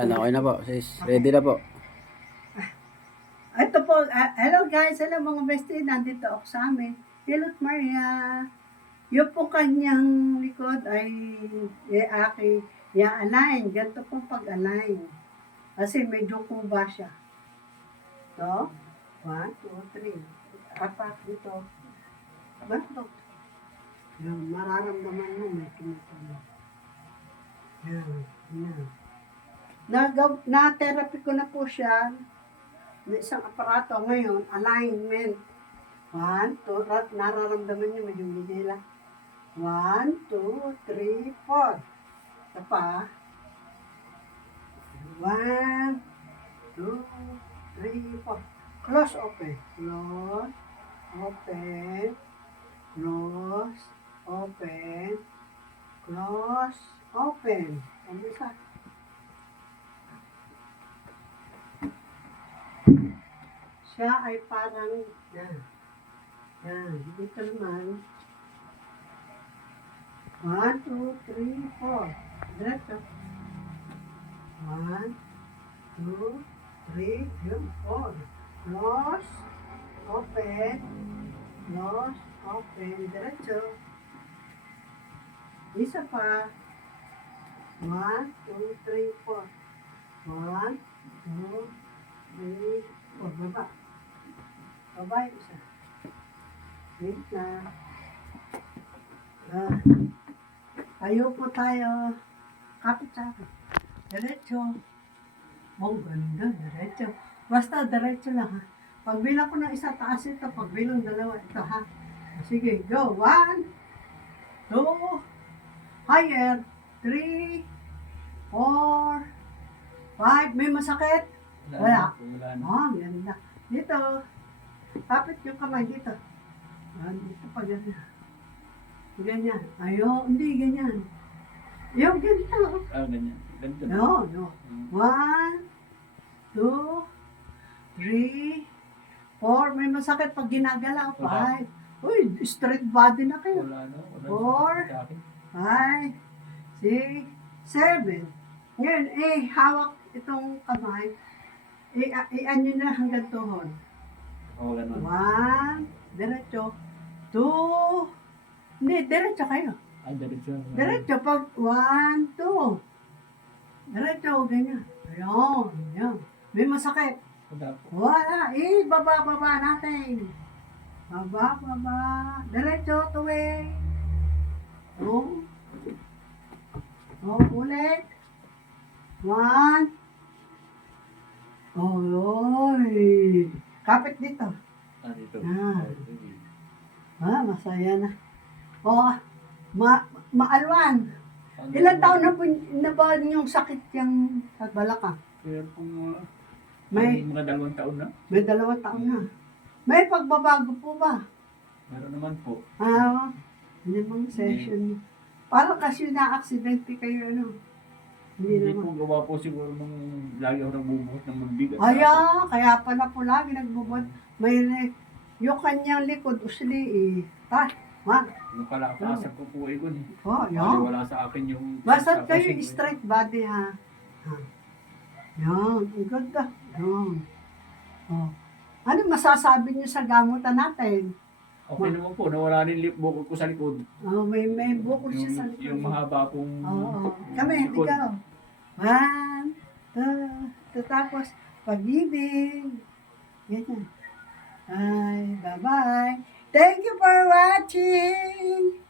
Okay na po, sis. Ready na po. Ito po, hello guys, hello mga bestie, nandito ako sa amin. Hello Maria. Yung po kanyang likod ay i-align. Ganito po pag-align. Kasi medyo kuba siya. So, 1, 2, 3. Apat dito. Ganito. Yan, mararamdaman mo may kinikinig. Yan. Na-therapy ko na po siya. May isang aparato ngayon, alignment. 1, 2, nararamdaman niyo may humihila. 1, 2, 3, 4. Ito pa. 1, 2, 3, 4. Close, open. Close, open. Close, open. Close, open. Pamisa. Siya ay parang, yan, dito naman, 1, 2, 3, 4, diretso, 1, 2, 3, yun, 4, close, open, diretso, isa pa, 1, 2, 3, 4, 1, 2, 3, 4, baba. Baba yung isa. Wait na. Tayo po tayo. Kapit sa akin. Diretso. Oh, ganda. Diretso. Basta diretso lang ha. Pagbilang ko ng isa, taas ito. Pagbilang dalawa, ito ha. Sige, go. 1, 2, higher. 3, 4, 5. May masakit? Wala. Oh, ganda. Dito. Tapit yung kamay dito. Dito pa ganyan. Ganyan. Hindi ganyan. Yung ganito. Ganyan. Ganito. No. 1, 2, 3, 4. May masakit pag ginagalaw. 5. Uy, straight body na kayo. 4, 5, 6, 7. Ngayon, hawak itong kamay. Nyo na hanggang tuhod. 1, diretso. 2, hindi, diretso kayo. Ay, diretso. Diretso, pag 1, 2. Diretso, ganyan. Ayun. May masakit. Wala. Baba natin. Baba. Diretso, tuwing. Ulit. 1. Oy. Kapit dito. Dito. Masaya na. Maalwan. Ilang taon na ba yung sakit yung sa balakang? Kaya kung May mga 2 taon na. May 2 taon na. May pagbabago po ba? Meron naman po. Namang session. Parang kasi na-aksidente kayo, ano? Hindi po gawa po siguro nung lagi ako nagbubuhat ng magbigat. Kaya pala po lagi nagbubot. Yung kanyang likod, usli Nung kalakasan ko po gun. Yan. Wala sa akin yung... Basta kayo straight body, ha? Yan, ang ganda. Yan. Ano masasabi niyo sa gamutan natin? Okay naman po, nawala rin bukod ko sa likod. May bukod siya sa likod. Yung mahaba pong... Kami, likod. ikaw. 1, 2, tapos pag-ibig. Ganyan. Bye-bye. Thank you for watching.